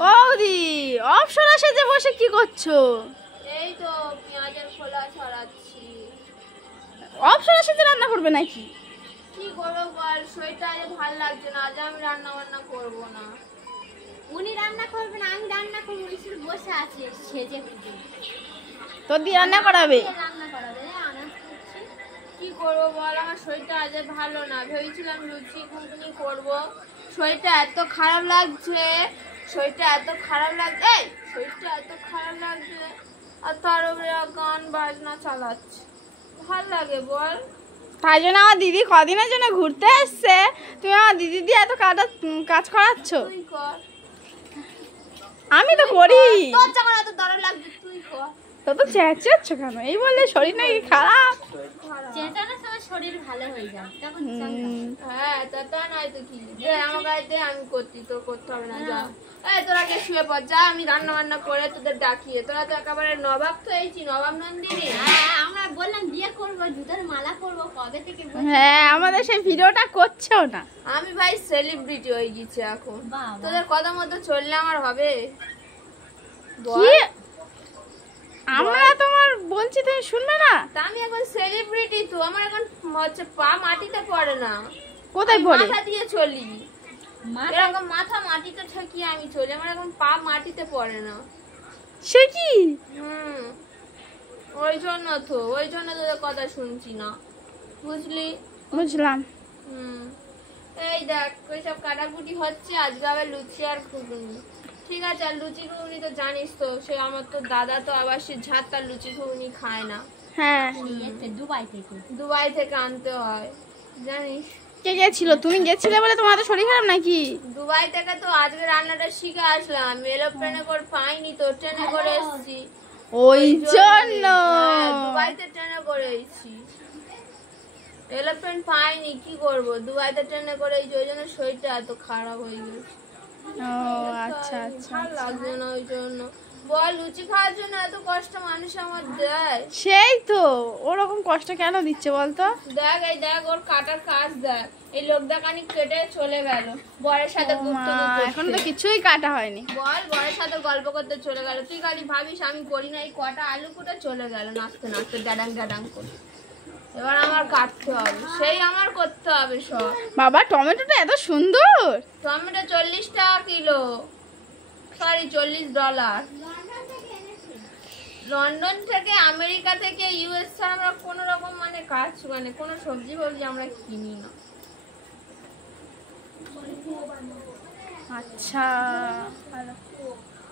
বৌদি অপসরা সেজে বসে কি করছো? এই তো পেঁয়াজের খোলা ছড়াচ্ছি। অপসরা সেজে রান্না করবে নাকি? কি করবো বল, শরীরটা আজ ভালো লাগছে না, আজ আমি রান্না বান্না করবো না। উনি রান্না করবেন, আমি রান্না করবো। শুধু বসে আছে সেজে গুজে। তোর দিয়ে রান্না করাবে? রান্না করাবে আনাজ করছি। কি করবো বল, আমার শরীরটা আজ ভালো না। ভেবেছিলাম লুচি ঘুগনি করবো, শরীরটা এত খারাপ লাগছে, শরীরটা এত খারাপ লাগছে, এই শরীরটা এত খারাপ লাগছে। আর তার উপরে গান বাজনা চালাচ্ছে, ভাল লাগে বল? তাই জন্য আমার দিদি কদিনের জন্য ঘুরতে এসছে, তুমি আমার দিদি দিয়ে এত কাজ করাচ্ছ। তুই কর। আমি তো করি। তোর যখন এত দরদ লাগছে তুই কর। তো চেঁচাচ্ছ কেন? এই বললে শরীর নাকি খারাপ? চেঁচানোর সময় শরীর ভালো হয়ে যায় তখন। হ্যাঁ তা নাই তো কি, দে আমার গায়ে দে, আমি করছি, তোর করতে হবে না। যা এই তোরা কে শুয়ে পড়, যা আমি রান্না বান্না করে তোদের ডাকিয়ে। তোরা তো একেবারে নবাব তো এইছি, নবাব নন্দিনী। হ্যাঁ আমরা বললাম বিয়ে করবো, জুতার মালা করবো, কবে থেকে হ্যাঁ আমাদের সেই ভিডিওটা করছেও না। আমি ভাই সেলিব্রিটি হয়ে গেছি এখন। বাবা। তোদের কথা মতো চললে আমার হবে? কি আমরা তোমার বলছি তুমি শুনবে না? তা আমি এখন সেলিব্রিটি, তো আমার এখন হচ্ছে পা মাটিতে পড়ে না। কোথায় পড়ে? মাথা দিয়ে চলি, এরকম মাথা মাটিতে ঠেকিয়ে আমি চলি, আমার এখন পা মাটিতে পড়ে না। সে কি? ওই জন্য তোদের কথা শুনছি না, বুঝলি? বুঝলাম। এই দেখ ওইসব কাটাকুটি হচ্ছে, আজকে আবার লুচি আর ঘুগনি। ঠিক আছে, আর লুচি ঘুগনি তো জানিস তো, সে আমার তো দাদা তো আবার সে ঝাঁটার লুচি ঘুগনি খায় না। হ্যাঁ দুবাই থেকে আনতে হয়, জানিস? কে গেছিল? তুমি গেছিলে বলে তোমার তো শরীর খারাপ নাকি? দুবাই থেকে তো আজকে রান্নাটা শিখে আসলাম, এরোপ্লেনে করে পাইনি তো, ট্রেনে করে এসেছি। ওই জন্য দুবাইতে ট্রেনে করে এসেছি, এরোপ্লেন পাইনি, কি করবো? দুবাইতে ট্রেনে করে এসেছি, ওই জন্য শরীরটা এত খারাপ হয়ে গেছে। ও আচ্ছা আচ্ছা। ভালো লাগছে না ওই জন্য। বল, লুচি খাওয়ার জন্য এত কষ্ট মানুষ আমার দেয়? সেই তো, ওরকম কষ্ট কেন দিচ্ছে বলতো? দেখ এই দেখ ওর কাটার কাজ দেখ, এই লোকটা খানি কেটে চলে গেল বরের সাথে এখন তো কিছুই কাটা হয়নি। বল, বরের সাথে গল্প করতে চলে গেল। তুই খালি ভাবিস আমি করি না, এই কটা আলু কুটে চলে গেল নাচতে নাচতে ড্যাডাং ড্যাডাং করে। এবার আমার কাটতে হবে, সেই আমার করতে হবে সব। বাবা টমেটোটা এত সুন্দর। টমেটো 40 টাকা কিলো, সরি $40। লন্ডন থেকে, আমেরিকা থেকে, ইউএসএ আমরা কোনো রকম কোনো সবজি আমরা কিনি না। আচ্ছা